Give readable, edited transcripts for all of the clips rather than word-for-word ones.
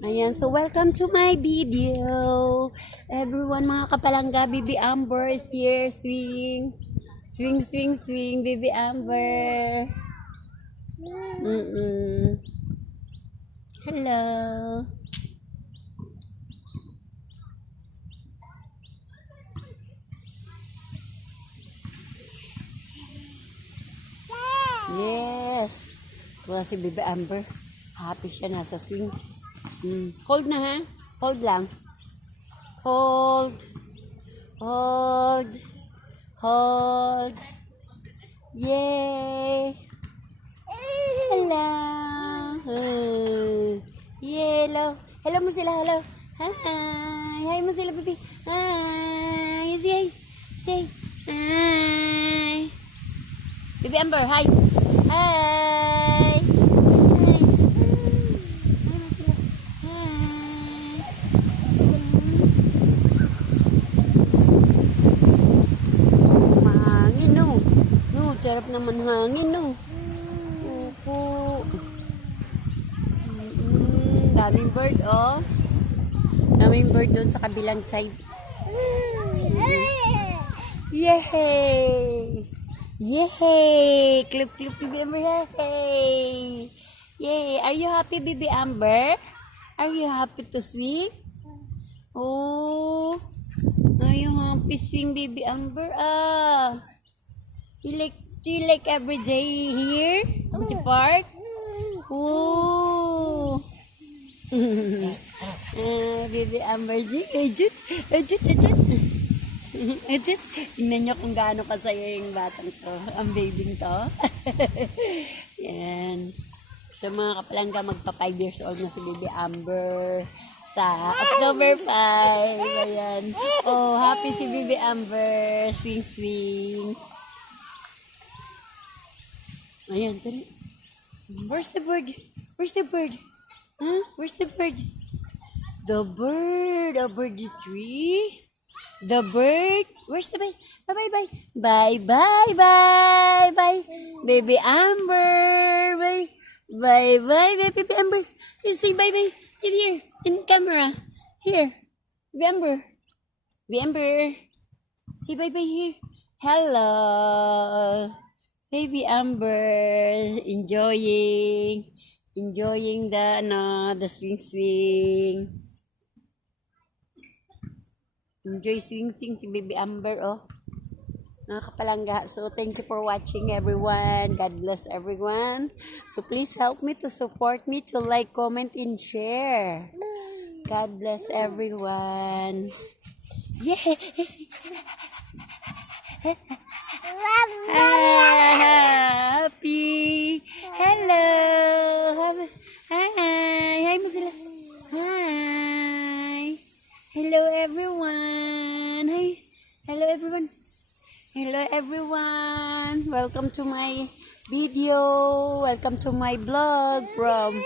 Ayan, so welcome to my video. Everyone, mga kapalangga, Baby Amber is here. Swing. Swing, swing, swing, Baby Amber. Hello. Yes. Wala si Baby Amber. Happy siya, nasa swing. Hold na ha. Hold lang. Hold. Hold. Hold. Yay. Hello. Hello. Hello mo sila. Hello. Hi. Hi mo sila, baby. Hi. Say. Say. Hi. Baby Amber, hi. Hi. Mahangin, no? No, sarap naman hangin, no? Opo. Daming bird, oh. Daming bird doon sa kabilang side. Yay! Yay! Clip, clip, Baby Amber, yay! Yay! Are you happy, Baby Amber? Are you happy to swim? Oh! Are you happy swim, Baby Amber? Do you like every day here at the park? Oh! Baby Amber, ajut, ajut, ajut. Ajut, tingnan nyo kung gaano kasaya yung batang to, ang babying to. Yan. So mga kapalangga, magpa 5 years old na si Baby Amber sa October 5. Ayan. Oh, happy si Baby Amber. Swing, swing. Ayan, tari. Where's the bird? Where's the bird? Huh? Where's the bird? The bird. A bird tree. The bird. Where's the bird? Bye, bye, bye. Bye, bye, bye, bye. Baby Amber. Bye. Bye, bye, Baby Amber. You say bye, bye. In here. In camera. Here. Baby Amber. Baby Amber. Say bye, bye here. Hello. Baby Amber. Enjoying the swing swing. Enjoy swing swing si Baby Amber, oh. Mga kapalangga. So, thank you for watching, everyone. God bless everyone. So, please help me to support me to like, comment, and share. God bless everyone. Yeah. Happy. Hello. Hi. Hi mo sila. Hi. Hello everyone. Hi. Hello everyone. Hello everyone. Welcome to my video. Welcome to my vlog from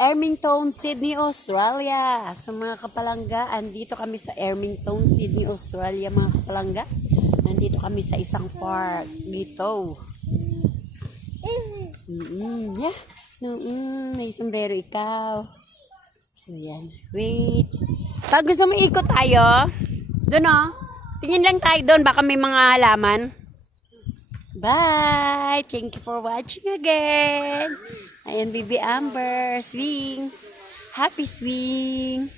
Ermington, Sydney, Australia. Sa mga kapalangga, andito kami sa Ermington, Sydney, Australia, mga kapalangga. Nandito kami sa isang park dito. Yeah. May sombrero ikaw. So, yan. Wait. Pag gusto mo ikot tayo, doon oh. Tingin lang tayo doon. Baka may mga halaman. Bye. Thank you for watching again. Ayan, Baby Amber. Swing. Happy swing.